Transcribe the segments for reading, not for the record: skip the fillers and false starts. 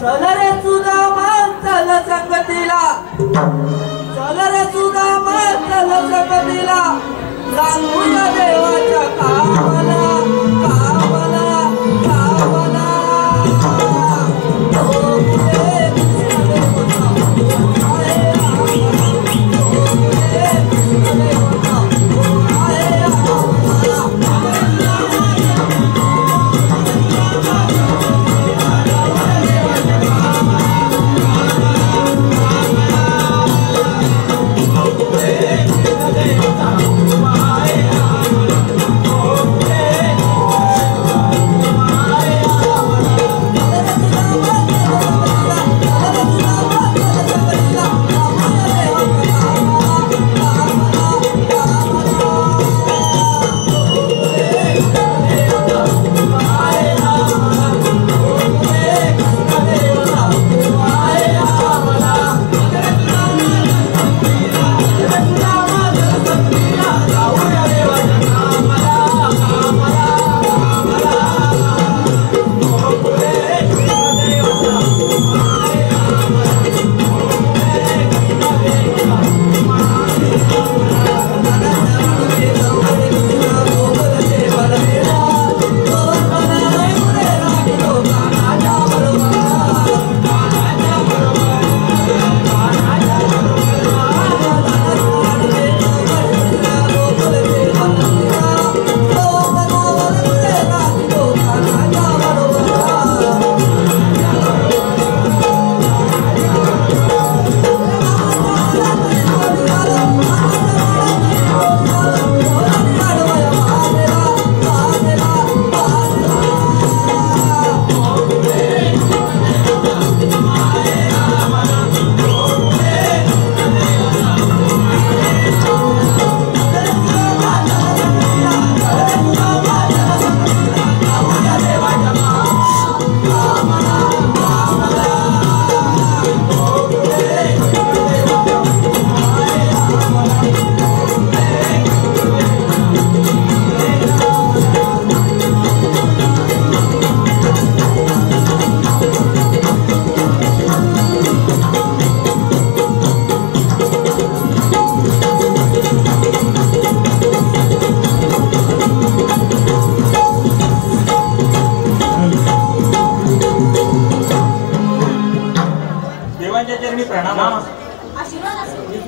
चल रे सुदामा चल संगतीला, चल रे सुदामा चल संगतीला, सांगूया देवाच्या कामाला कामाला कामाला.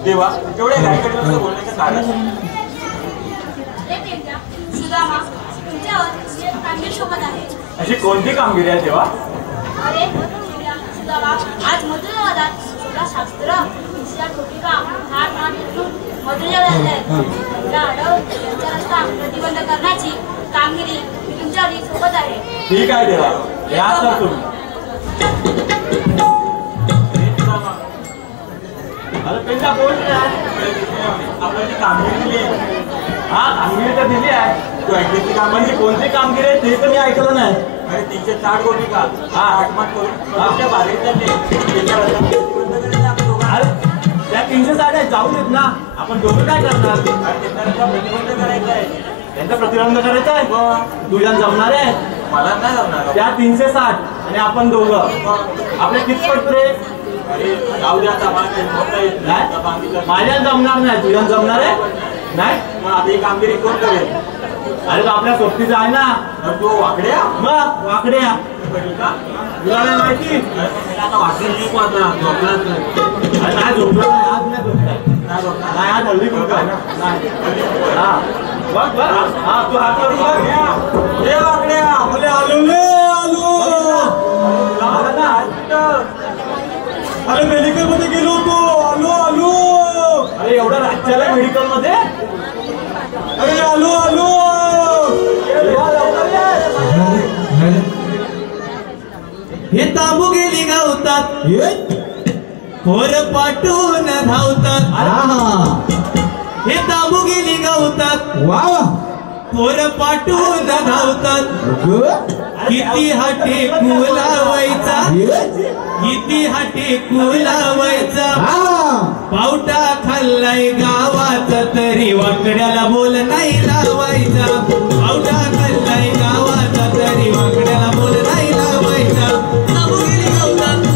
देवा तेवढे गायकड बोलण्याचं कारण सुदामा तुमच्यावर कामगिरी शोभत आहे. अशी कोणती कामगिरी आहे देवा? अरे सुदामा आज मधुरवादात शास्त्र ठोकिका हात मान घेऊन मधुरा यांचा रस्ता प्रतिबंध करण्याची कामगिरी तुमच्यावर सोबत आहे. ठीक आहे देवा, या तर तुम्ही आपण जी कामगिरी दिली हा कामगिरी तर दिली आहे. तू ऐकली कामाची कोणती कामगिरी आहे ते तर मी ऐकलं नाही. अरे 360 कोटी का हा आठमाट करून त्या 360 जाऊ देत ना. आपण दोघं काय करणार? प्रतिबंध करायचा आहे. त्यांचा प्रतिबंध करायचा आहे. तुझ्या जमणार आहे? मला नाही जमणार. त्या 360 आणि आपण दोघं आपले कितपत रे? जाऊ द्या माझ्या जमणार नाही. तुझ्या जमणार आहे नाही. मग आता ही कामगिरी कोण करेल? अरे तो आपल्या सोबतीचा आहे ना. तो वाकड्या मग वाकड्या तुला नाही माहिती? आता वाकडी नाही झोपला आज नाही झोपला नाही आज हल्ली मुलगा आहे ना. हा बघ बघ हा तू हात करून बघ. हे वाकड्या बोले आलो रे आलो. अरे मेडिकल मध्ये गेलो होतो. आलो आलो. अरे एवढा राज्याला मेडिकल मध्ये? अरे आलो आलो. हे तांबू गेली गावतात पोर पाठून धावतात. हे तांबू गेली गावतात वा पोर पाठून धावतात. किती हाटे कुलावायचा किती हाटे कुलावायचा. पावटा खाल्लाय गावाचा तरी वाकड्याला बोल नाही लावायचा. पावटा खाल्लाय गावाचा तरी वाकड्याला बोल नाही लावायचा. तांबू गेली गावतात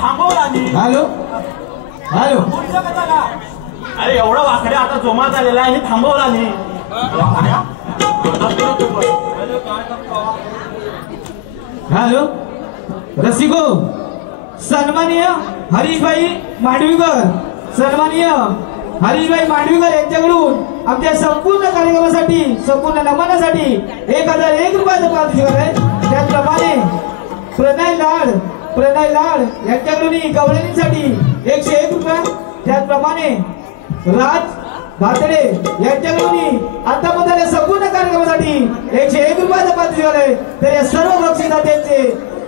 थांबवला आणि हॅलो हॅलो अरे एवढा वाकड्या आता जोमात आलेला आहे आणि थांबवला नाही. हॅलो रसिको, सन्माननीय हरीशभाई मांडवीकर, सन्माननीय हरीशभाई मांडवीकर यांच्याकडून आमच्या संपूर्ण कार्यक्रमासाठी, संपूर्ण नमनासाठी 1001 रुपयाचं पारितोषिक आहे. त्याचप्रमाणे प्रणय लाड यांच्याकडून गवळणीसाठी 101 रुपये. त्याचप्रमाणे राज भातडे यांच्याकडून आतापर्यंत संपूर्ण कार्यक्रमासाठी 101 रुपयाचं पारितोषिक आहे. तर या सर्व बक्षिसाचे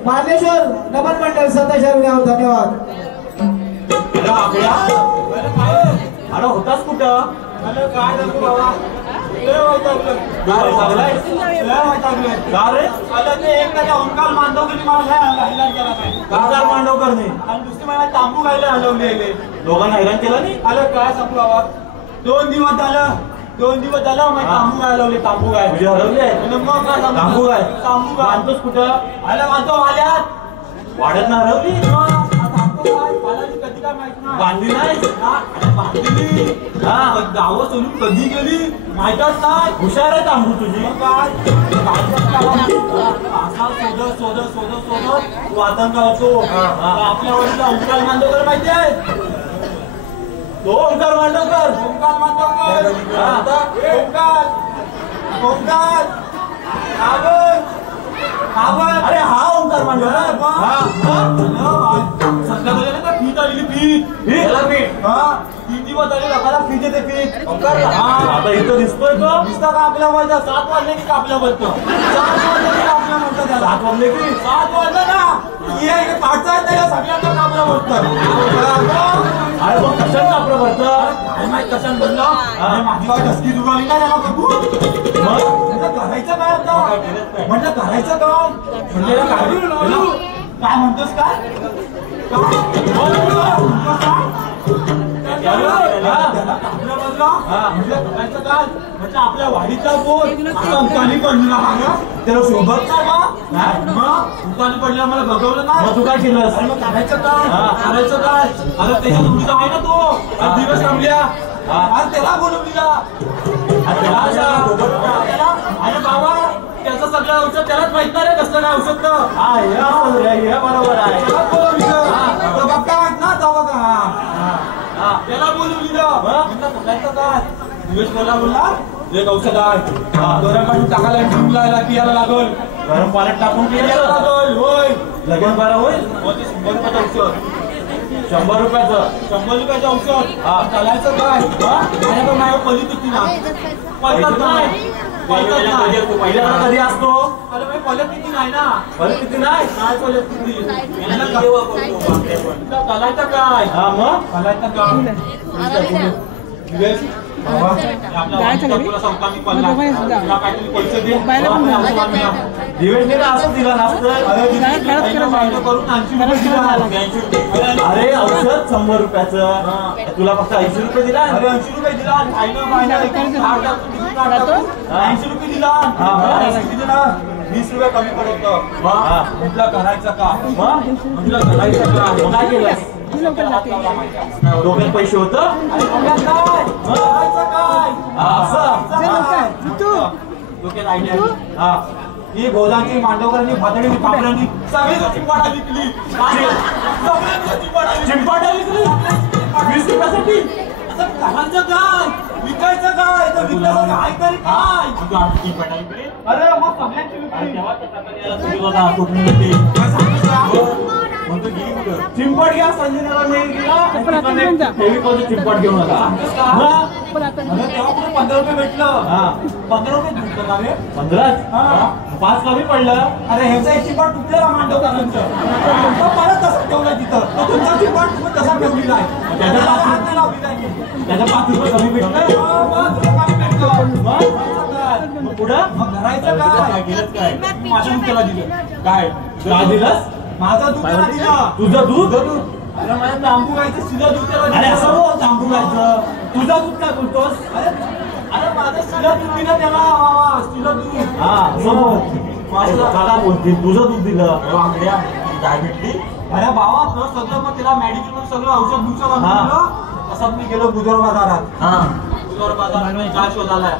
मार्लेश्वर नमन मंडळ 27,000 धन्यवाद. अरे होतास कुठं? काय नको बाबा, ओंकार मांडवकर नाही आणि दुसरी महिना तांबू गायला हलवले. दोघांना हैराण केलं नाही. आलं काय सांगू बाबा, 2 दिवस झालं मग तांबू गाय हलवले. तांबू गाय म्हणजे हलवले. मग काय तांबू गाय बांधतोस कुठं? आलं बांधतो वाल्यात. वाड्यात ना हरवली. कधी काय माहित नाही. बांधली नाही गावात सोडून कधी गेली माहितच नाही. हुशार आहे तांबू तुझी. काय शोधत वादन गावतो. आपल्या वडीला ओंकार मांडवकर माहिती आहे? तो ओंकार मांडवकर. अरे हा ओंकार मांडवकर. पीठ आलेली पीठ 3 दिवस झाले लोकांना पीठ येते पीठ. आता इथं दिसतोय तो. दिसता का आपल्या वरचा? 7 वाजले की आपल्या वरचं 7 वाजले की आपल्या वरचं त्याला 7 वाजले की 7 वाजले ना पाठचा येत नाही सगळ्यांना आपल्या वरतं. अरे मग कशात आपलं वरतं? काय माहित कशात म्हणलं. माझी वाट असली दुराली ना त्याला बघू. मग करायचं काय आता? म्हटलं करायचं काय म्हणतोस काय? आपल्या वाडीचा बोल उतानी पडला. त्याला सोबत उतानी पडला मला बघवलं ना. तू काय केलं? करायचं काय? आता त्याच्या तुमचा आहे ना तो दिवस रमल्या. त्याला बोलवलीला. अरे बाबा त्याचं सगळं औषध त्यालाच माहित नाही रे. कसलं काय औषध बरोबर आहे. त्याला बोलवलीला. काय दिवस बोला एक औषध आहे. दोऱ्या पाठून टाकायला पियाला लागल. गरम पाण्यात टाकून पियाला लागल. होय लगेच बरं होईल. 100 रुपयाचं औषध. 100 रुपयाचं औषध. चालायचं काय? माझ्या पहिली किती ना पळतात नाही. पहिल्या कधी असतो? अरे पलट किती नाही ना. पलट किती नाही पलट किती चालायचं काय? हा मग चालायचं काय? असं दिलं नसतं. अरे औषध 100 रुपयाचं तुला फक्त 80 रुपये दिला. अरे 80 रुपये दिला. 80 रुपये दिला. 20 रुपये कमी पडतो. म्हटलं करायचं का? म्हटलं करायचं का? काय केलं? डोक्यात पैसे होत. डोक्यात आयडिया. ही गोदाची मांडवकरांनी भातडीनी पापड्यांनी सगळी चिंपाटा विकली. चिंपाटा विकली 20 रुपयासाठी. करायचं काय? विकायचं काय? तर विकायचं काय तरी काय? अरे मग सगळ्यांची चिंपट घ्या. संजयनगर नाही गेला चिंपट घेऊन आला. तेव्हा कुठे 15 रुपये भेटलं. 15 रुपये भेटलं का रे? 15 5 कमी पडलं. अरे ह्याचा एक चिंपट तुटलेला मांडवकरांचं. परत तसं ठेवलं तिथं. तुमचा चिंपट तसा ठेवलेला आहे. त्याच्या 5 रुपये कमी भेटलं. पुढं करायचं काय? माझ्या मुलाला दिलं. काय दिलंस? माझं दूध त्याला दिलं. तुझं दूध? अरे माझ्या तांबू गायचं शिला दूध त्याला दिलं. अरे असं बोल तांबू गायचं. तुझं दूध काय बोलतोस? अरे माझं शिला दूध दिलं त्याला. शिला दूध. हा असं बोल. माझं बोलते तुझं दूध दिलं. काय भेटली? अरे बाबा तर सगळं मग तिला मेडिकल मध्ये सगळं औषध आणून असं मी गेलो बुधवार बाजारात. बुधवार बाजारात काय शोधायला?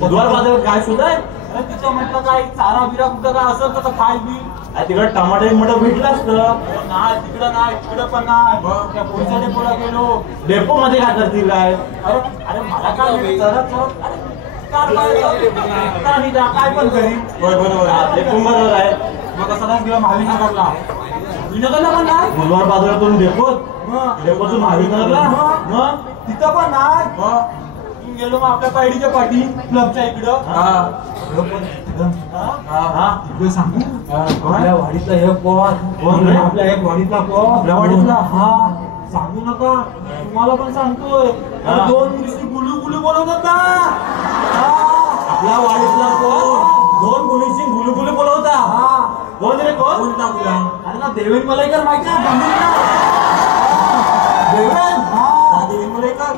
बुधवार बाजारात काय शोधाय? अरे तिचं म्हटलं काय चारा बिरा कुठं काय असं कसं खाय बी तिकडे टमाटे भेटलं असतं. नाही तिकडं नाही, तिकडं पण नाही. त्या पोलिसा डेपोला गेलो. डेपो मध्ये काय करतील काय? अरे अरे मला काय काय पण करी. बरोबर बरोबर आहे. मग सगळ्यात गेला महाविनगरला. महाविनगरला पण नाही. बुधवार बाजारातून डेपोतून महाविनगरला मग तिथं पण नाही. गेलो मग आपल्या पायडीच्या पाठी क्लबच्या इकडं. सांगू आपल्या वाडीतला एक पॉट आपल्या एक वाडीतला पॉट आपल्या वाडीतला सांगू नका तुम्हाला पण सांगतोय. 2 मुलीशी गुलू गुलू बोलवतात ना. आपल्या वाडीतला पॉट 2 मुलीशी गुलू गुलू बोलवता. कोण रे कोण? अरे ना देवेन मलाईकर माहिती आहे. देवेन देवेन मलाईकर.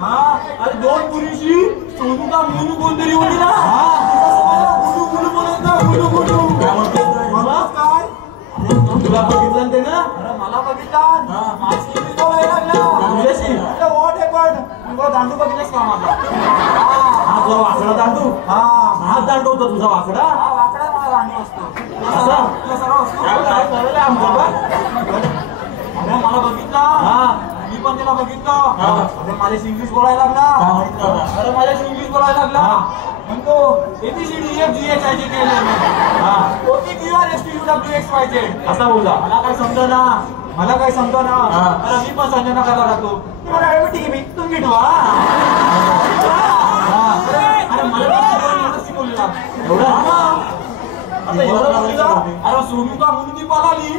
अरे 2 मुलीशी सोनू का मुलू कोणतरी होती ना. गुलू गुलू बोलवता गुलू गुलू. मला काय तुला बघितलं ते ना. अरे मला बघितलं माझी दांडू बघितलंस का माझा? हा तुझा वाकडा दांडू. हा दांडू होता तुझा वाकडा. वाकडा मला दांडू असतो. मला बघितलं मी पण त्याला बघितलं. अरे माझ्याशी इंग्लिश बोलायला लागला. अरे माझ्याशी इंग्लिश बोलायला लागला. म्हणतो ABCD EFGH असा बोलला. मला काय समजना मला काय समजना. अरे मी पण संजना करायला लागतो. मला ठीक आहे तुम्ही ठेवा. अरे मला शिकवलेला अरे सोनू का म्हणून ती पळाली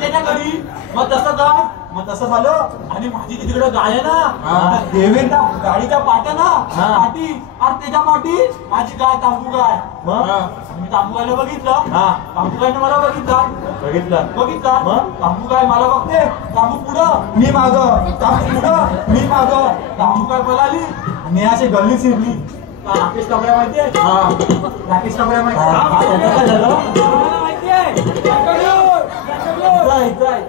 त्याच्या घरी. मग तसं काय मग तसं झालं. आणि माझी तिकडे गाय आहे ना देवेंद्र गाडीच्या पाट्या ना पाठी. आणि त्याच्या पाठी माझी गाय तांबू गाय. मी तांबू गायला बघितलं. तांबू गायनं मला बघितलं. तांबू गाय मला बघते. तांबू पुढं मी माग. तांबू पुढं मी माग. तांबू गाय पळाली आणि अशी गल्ली शिरली. राकेश कपड्या माहितीये? राकेश कपड्या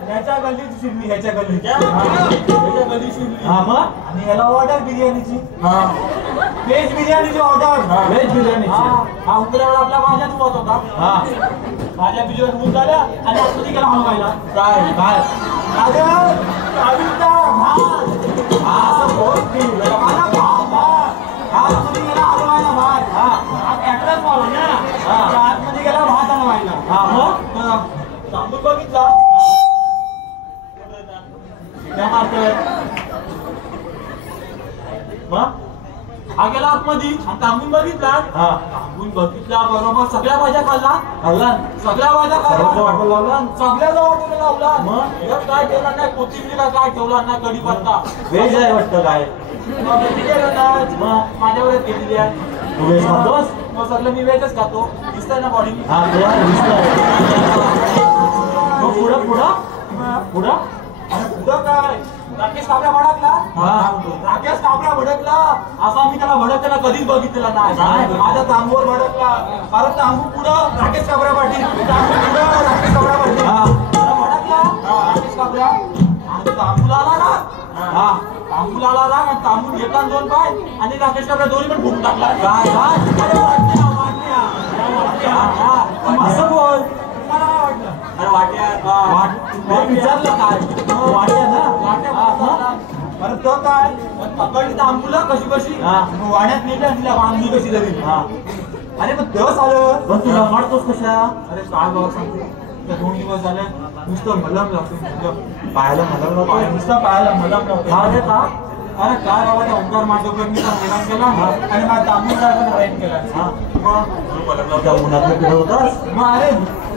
ह्याच्या गल्लीत शिरली. ह्याच्या गल्लीत शिरली. आणि याला ऑर्डर बिर्याणीची. व्हेज बिर्याणीची ऑर्डर. व्हेज बिर्याणीची. हा उतरायला आपल्या भाज्या धुवत होता. भाज्या बिर्याणी धुवून झाल्या आणि आतमध्ये गेला हलवायला. काय काय आतमध्ये गेला भात हलवायला. तांबूळ बघितला हा गेला आतमध्ये आणि तांबून बघितला. तांबून बघितला बरोबर सगळ्या भाज्या खाल्ला. सगळ्या भाज्या खाल्ला. सगळ्याचा वाटून लावला. मग काय ठेवला नाही कोथिंबीर काय ठेवला नाही कढीपत्ता. व्हेज आहे वाटतं काय माझ्यावर केलेली आहे. तू व्हेज खातोस? मग सगळं मी व्हेजच खातो. दिसतंय ना बॉडी. पुढं पुढं पुढं पुढं काय राकेश कापड्या भडकला. राकेश कापड्या भडकला असा मी त्याला भडकताना कधीच बघितलेला नाही. माझ्या तांबूवर भडकला. कारण तांबू पुढं राकेश कापड्या पाठी. राकेश कापड्या पाठी भडकला. राकेश कापड्या आणि तांबूला आला ना. तांबूला आला राग आणि तांबून घेतला 2 पाय आणि राकेश कापड्या दोन्ही पण फुटून टाकला. असं बोल. अरे वाट्या विचारलं काय वाट्या ना. अरे तो काय पकडली तांबूला कशी कशी वाड्यात नेल्या बांधली कशी तरी. अरे मग तेव्हाच आलं. पण तुला मारतोस कशा? अरे काय बाबा सांगतो 2 दिवस झाले नुसतं मलम लावतो. पायाला मलम लावतो. नुसतं पायाला मलम लावतो. अरे का अरे काय बाबा त्या ओंकार मांडवकरनी मलम केला आणि माझा तांबूल राईट केला. उन्हातून फिरत होतास. मग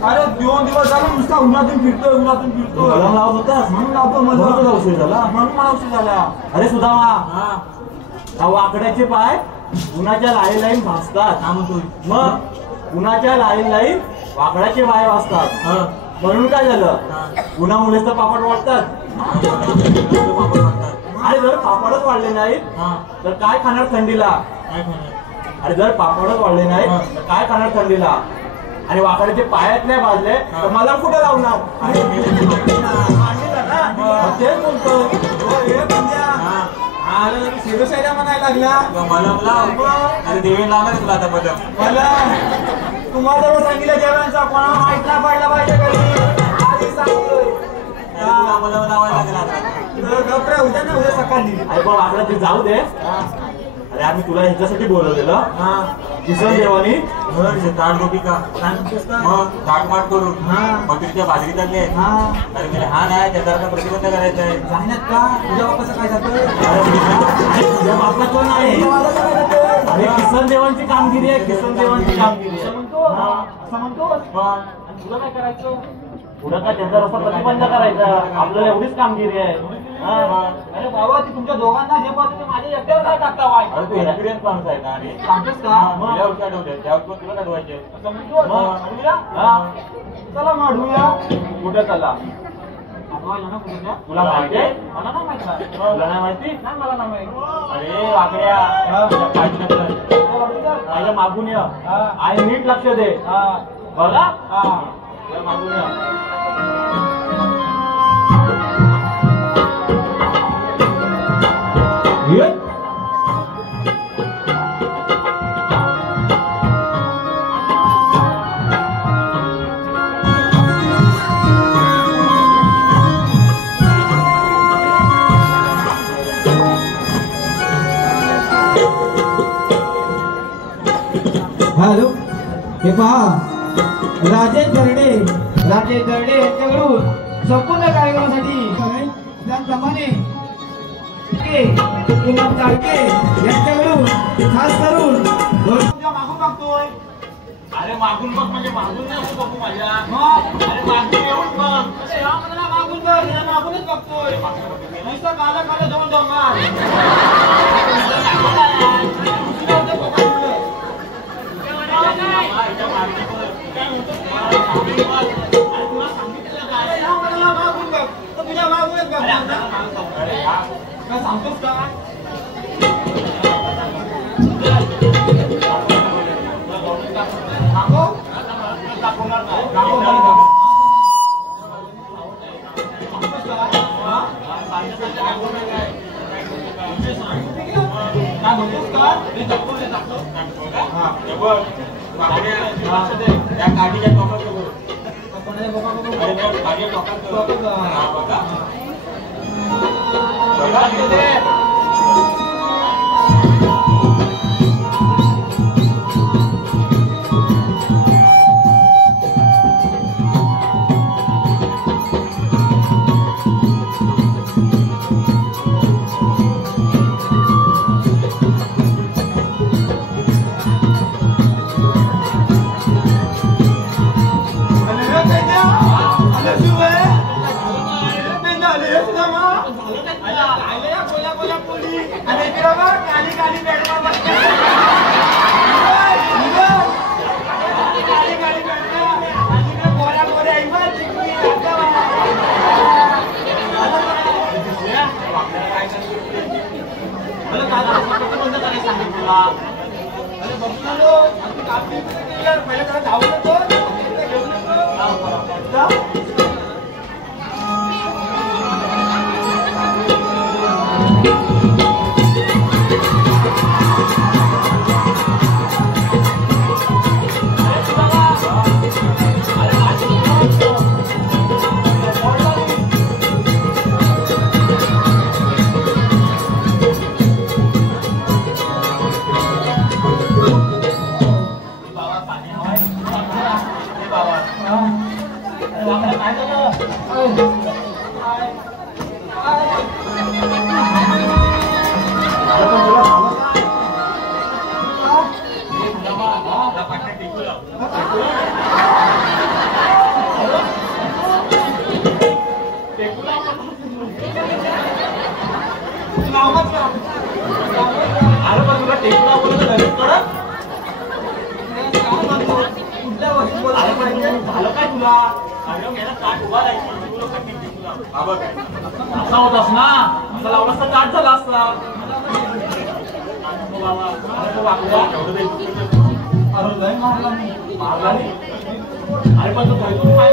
अरे 2 दिवस झाले नुसता उन्हातून फिरतोय. मलम लावत होतास म्हणून लावतो. मला उशीर झाला म्हणून मला उशीर झाला. अरे सुदामा वाकड्याचे पाय उन्हाच्या लाईन भासतात. मग उन्हाच्या लाईन वाकड्याचे पाय भासतात. म्हणून काय झालं उन्हामुळेच तर पापड वाढतात. अरे जर पापडच वाढले नाहीत तर काय खाणार थंडीला? अरे जर पापडच वाढले नाहीत तर काय खाणार थंडीला? आणि वाकड्याचे पायात नाही भाजले तर मला कुठं लावणार? तेच बोलतो. शिवशाहीला म्हणायला लागला मला देवी लावणार तुला आता बदल. मला तुम्हाला जर सांगितलं जेवणाचा कोणाला माहित नाही पडला पाहिजे कधी आधी सांगतोय. मला लावायला लागला गप्रा उद्या ना उद्या सकाळी. अरे पण आपला ते जाऊ दे. अरे आम्ही तुला ह्याच्यासाठी बोलवलेलं किसन देवानी ताटगोपी का मग ताटमाट करून मग तुझ्या बाजरी चालली आहे. अरे म्हणजे हा नाही त्याचा प्रतिबंध करायचा आहे. जाण्यात का तुझ्या बापाचं काय जातं? तुझ्या बापला कोण आहे? अरे किसन देवांची कामगिरी आहे. किसन देवांची कामगिरी असं म्हणतो तुला काय करायचं? पुढं का त्यांचा रस्ता प्रतिबंध करायचा. आपल्याला एवढीच कामगिरी आहे. अरे बाबा ती तुमच्या दोघांना जे पाहतो ते माझ्या एकट्यावर काय टाकता वाय? अरे तू एक्सपिरियन्स माणूस आहे ना. आणि सांगतोस का? त्यावर तुला काढवायचे. असं म्हणतो चला माडूया. कुठं चला? ना कुठे तुला माहिती आहे? मला नाही माहिती. तुला नाही माहिती? नाही मला नाही माहिती. अरे वाकड्या माझ्या मागून ये. आई नीट लक्ष दे बघा. मागून ये. हॅलो हे पहा राजेश दर्डे यांच्याकडून संपूर्ण कार्यक्रमासाठी त्याचप्रमाणे यांच्याकडून खास करून मागून बघतोय. अरे मागून बघ म्हणजे मागून नाही बघू माझ्या. अरे मागून येऊन बघ. अरे हा मला मागून बघ. हिला मागूनच बघतोय. नुसतं काला काला दोन डोंगर. तुझ्या मागूनच बघ. काय सांगतोस का? त्या काठीच्या टोकात असा होतास ना, असा लावला असता ताट झाला असता. अरे लय मारला रे. अरे पण तो घरतून काय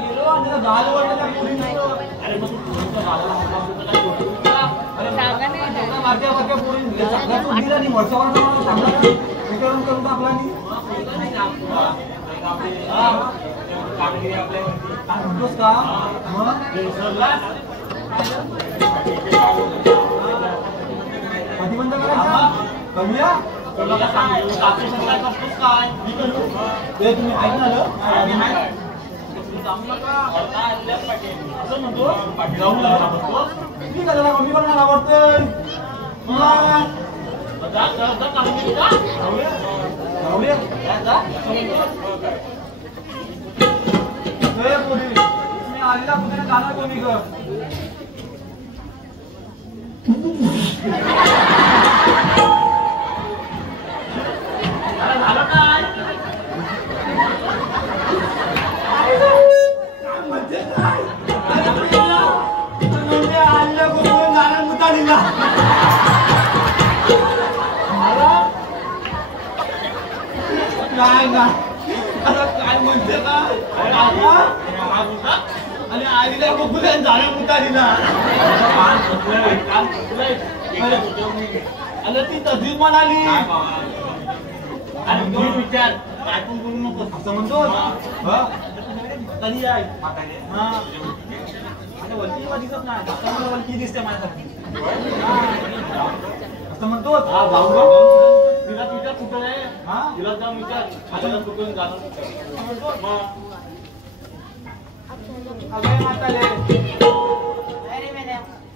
गेलो आणि त्याला गाल वाढलं त्या पोरीने. अरे मग तू पोरीच्या गालाला हात लावतो तर काय करतो? अरे मारत्या पोरीने चांगला तो दिला आणि वर्षावर चांगला विकरून करून टाकला आणि कामगिरी आपल्या काय म्हणतोस का? मग कधी बंद करायचा? करूया? तुला सांगतो कापू काय करतोस काय? मी करू. ते तुम्ही ऐकणार असं म्हणतो जाऊन मी कशाला कमी करणार आवडतोय. तुम्ही आलेला कुठे जाणार कोणी ग? झालं काय? म्हणजे काय? आलेला कुठून जाणार मुद्दा दिला. काय का? काय म्हणते का? आणि आईला बघून झालं मुद्दा दिला. अरे ती तशीच म्हणाली. आणि दोन विचार काय पण बोलू नको असं म्हणतो. कधी आहे आता वलकी दिसत नाही. आता मला वलकी दिसते माझ्यासाठी असं म्हणतो. तिला विचार कुठं आहे? तिला जाऊन विचार आता कुठून जाणार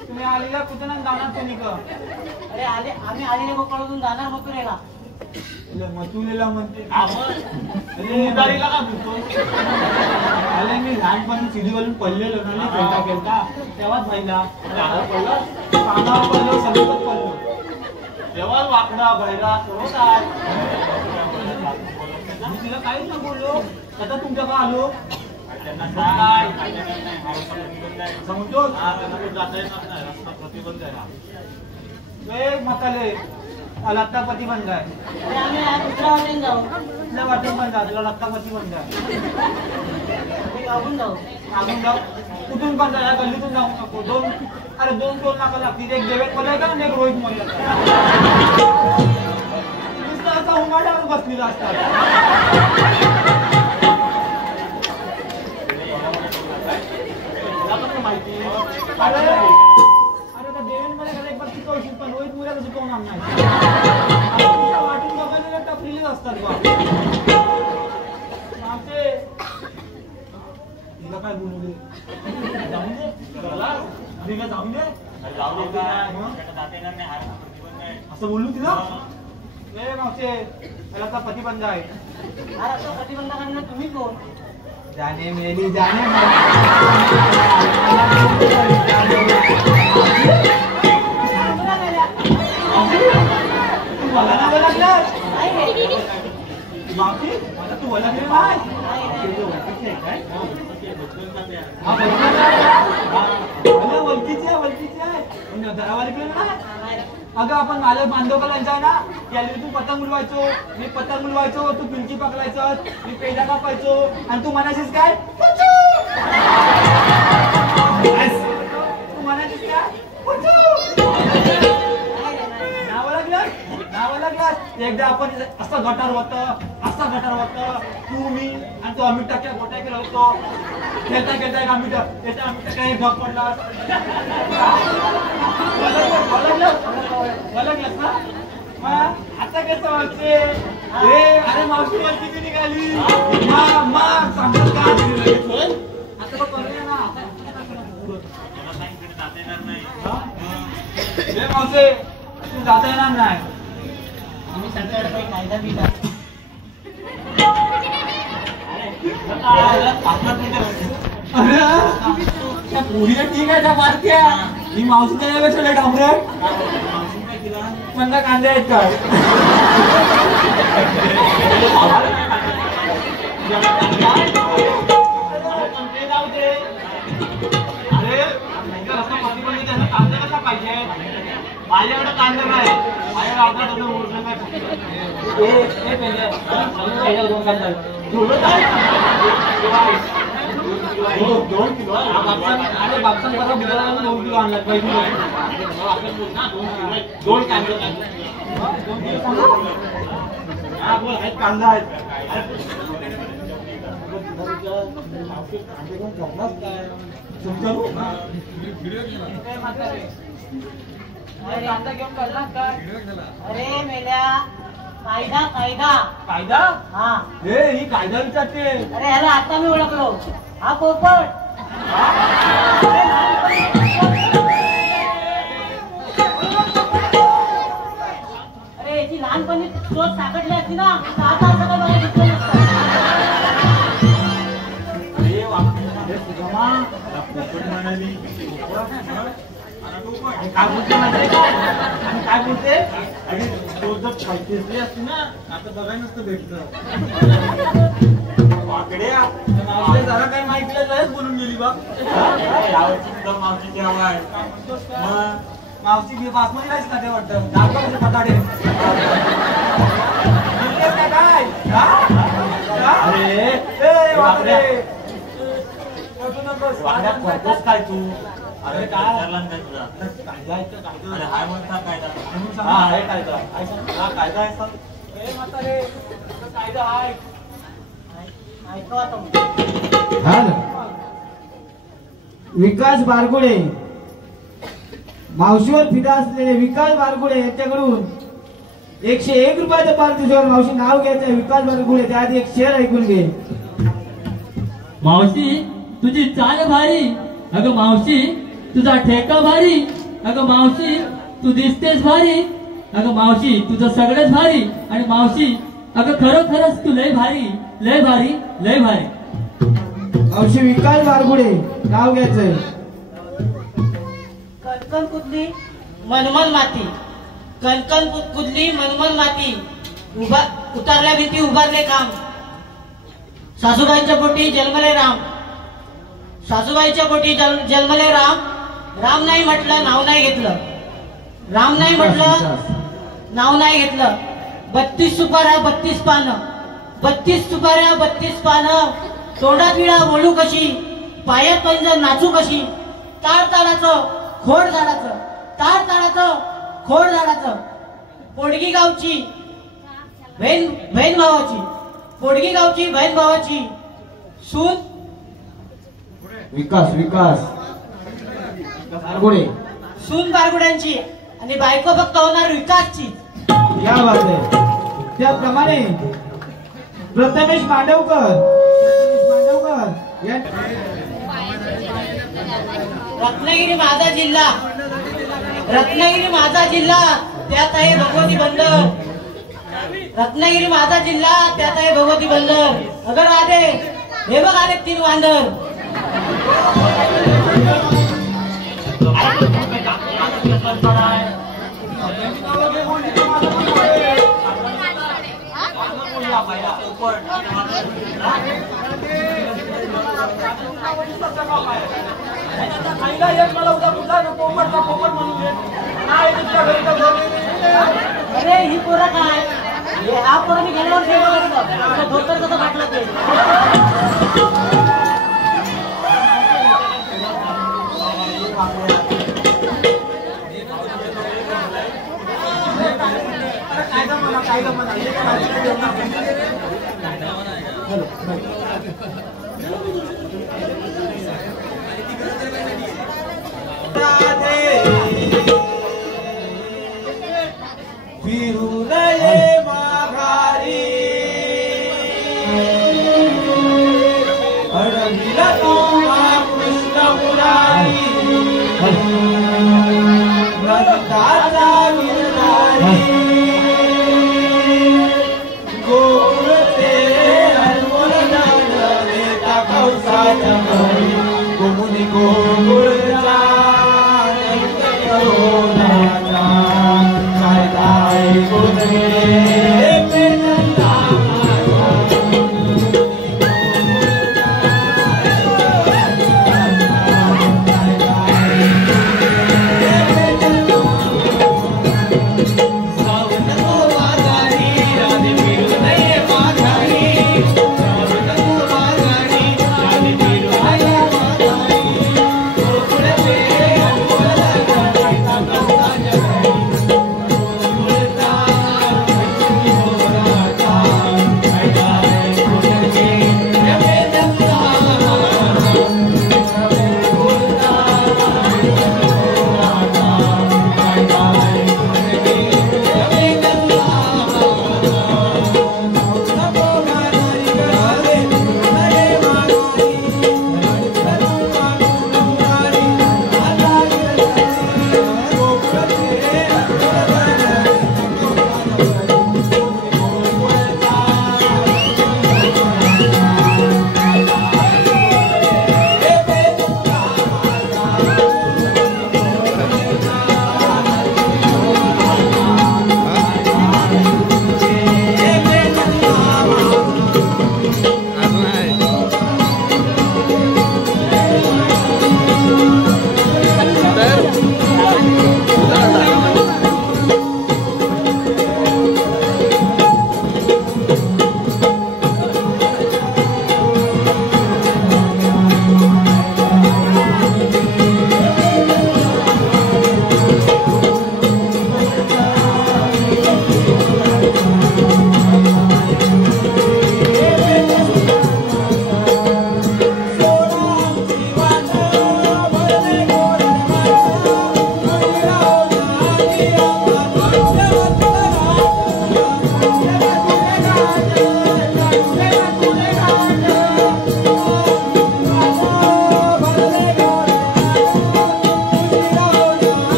तुम्ही आलेला कुठं जाणार तुम्ही का? अरे आम्ही आलेले गोपाळातून जाणार होतो रे का? मथुरेला म्हणते उदारीला का बोलतो? अरे मी लहानपणी सिडीवरून पडलेलो ना खेळता खेळता तेव्हाच पाहिला. कानावर पडलो सगळीकडे पडलो तेव्हाच वाकडा भैरा सर्वच आहे. मी तिला काहीच नाही बोललो. आता तुमच्या का आलो समजतो प्रतिबंध आहे मताले लत्तापती बंद आहे. अरे आम्ही दुसऱ्या वाटेने जाऊ. कुठल्या वाटेन बंद आहे? तुला लत्तापती बंद आहे. मागून जाऊ. मागून जाऊ कुठून बंद आहे? गल्लीतून जाऊ नको. दोन टोल नाका लागतील. एक देवेत मला का एक रोहित मला असा उमाड्यावर बसलेला असतात. माहिती अरे त्या देवेंमध्ये एक बार शिकवशील पण रोहित मुलाला शिकवणार नाही. वाटून बघायला टपलेलेच असतात बा. तिला काय बोलू जाऊन दे जाऊन दे असं बोलू तिला. मावशे त्याला आता प्रतिबंध आहे. अरे आता प्रतिबंध करणार तुम्ही कोण? जाने मेली जाने मला नाही लागलं माफी मला तू ओळखले नाही. वलकीची आहे घरावाली नाही. अगं आपण माझ्या बांधवकलांचा आहे ना याला तू पतंग उडवायचो मी पतंग उडवायचो तू पिंकी पकडायचं मी पेढा कापायचो आणि तू म्हणायचीस काय तू म्हणायचीस काय नाव लागलं एकदा आपण असं गटार होत तू मी आणि तो अमित टक्क्या गोट्या केला होतो खेळता एक अमित त्याच्या अमित टक्क्या एक ढग पडला ओळखलंस ना आता कसं वाटते अरे मावशी वरती की निघाली सांगत का आता करूया ना मावशे जाता येणार नाही आम्ही सगळ्या कायदा बिदा त्या पोरीला ठीक आहे त्या मारत्या ही मावशी त्याच्यापेक्षा लय डांबरे मला कांदे आहेत काय अरे रस्ता प्रतिबंधित कांदे कसा पाहिजे माझ्याकडे कांदा नाही माझ्याकडे आपला तुझं मोठं काय दोन कांदा दोन किलो अरे बापसान कसा बिचारा 2 किलो आणला पाहिजे दोन कांदे हा बोल आहेत कांदा आहेत कांदा घेऊन करणार काय अरे मेल्या कायदा कायदा कायदा हा हे ही कायदा विचारते अरे ह्याला आता मी ओळखलो हा पोपट अरे याची लहानपणी चोच साकडली असती ना तर आता असं काय मला दिसलं नसतं. हे वाक्य सुगमा पोपट म्हणाली काय बोलते माहिती काय आणि काय बोलते अरे तो जर खायची असती ना आता बघाय नसतं भेटलं वाकड्या मावशी जरा काय माहितीला लयच बोलून गेली बा यावर्षी सुद्धा मावशीची हवा आहे मग मावशी बासमती राईस खाते वाटतं दाखवा पताडे काय अरे वाकड्या काय तू अरे काय अरे हाय म्हणता कायदा हा आहे कायदा हा कायदा आहे सर म्हातारे कायदा आहे ऐकवा तो हा ना विकास बारगुडे मावशीवर फिदा असलेले विकास बारगुडे यांच्याकडून 101 रुपयाचं पारितोषिकावर मावशी नाव घ्यायचं विकास बारगुडे त्याआधी एक शेअर ऐकून घे. मावशी तुझी चाल भारी अगं मावशी तुझा ठेका भारी अगं मावशी तू दिसतेस भारी अगं मावशी तुझं सगळंच भारी आणि मावशी अगं खरोखरच तू लय भारी लय भारी लय भारी. मावशी विकास बारगुडे नाव घ्यायचंय. कणकण कुदली मनमन माती कणकण कुदली मनमन माती उभा उतारल्या भीती उभारले काम सासूबाईंच्या पोटी जन्मले राम सासूबाईच्या पोटी जन्मले राम राम नाही म्हटलं नाव नाही घेतलं राम नाही म्हटलं नाव नाही घेतलं 32 सुपाऱ्या 32 पानं 32 सुपाऱ्या 32 पानं तोंडात विळा बोलू कशी पायात पंजर नाचू कशी तार ताडाचं खोड झाडाचं तार ताडाचं खोड झाडाचं पोडगी गावची बहीण भावाची पोडगी गावची बहीण भावाची सून विकास बारगुडे सून बारगुड्यांची आणि बायको फक्त होणार विकासची. या बात आहे. त्याप्रमाणे प्रथमेश मांडवकर रत्नागिरी माझा जिल्हा त्यात आहे भगवती बंदर रत्नागिरी माझा जिल्हा त्यात आहे भगवती बंदर अगर आले हे बघ आले 3 वांदर अरे ही पोरं काय हा पोरं मी गेल्यावर धोतर कसं वाटलं ते फिरून ये माघारी अडविला तुम्हा कृष्ण मुरारी रक्ताचा गिरणारी गोकुळचे अनमोल दान देता कौसाच्या घरी गोमुनी गोकुळचा करोनाचा कायदा ऐकून घे पेटंता माझा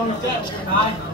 काय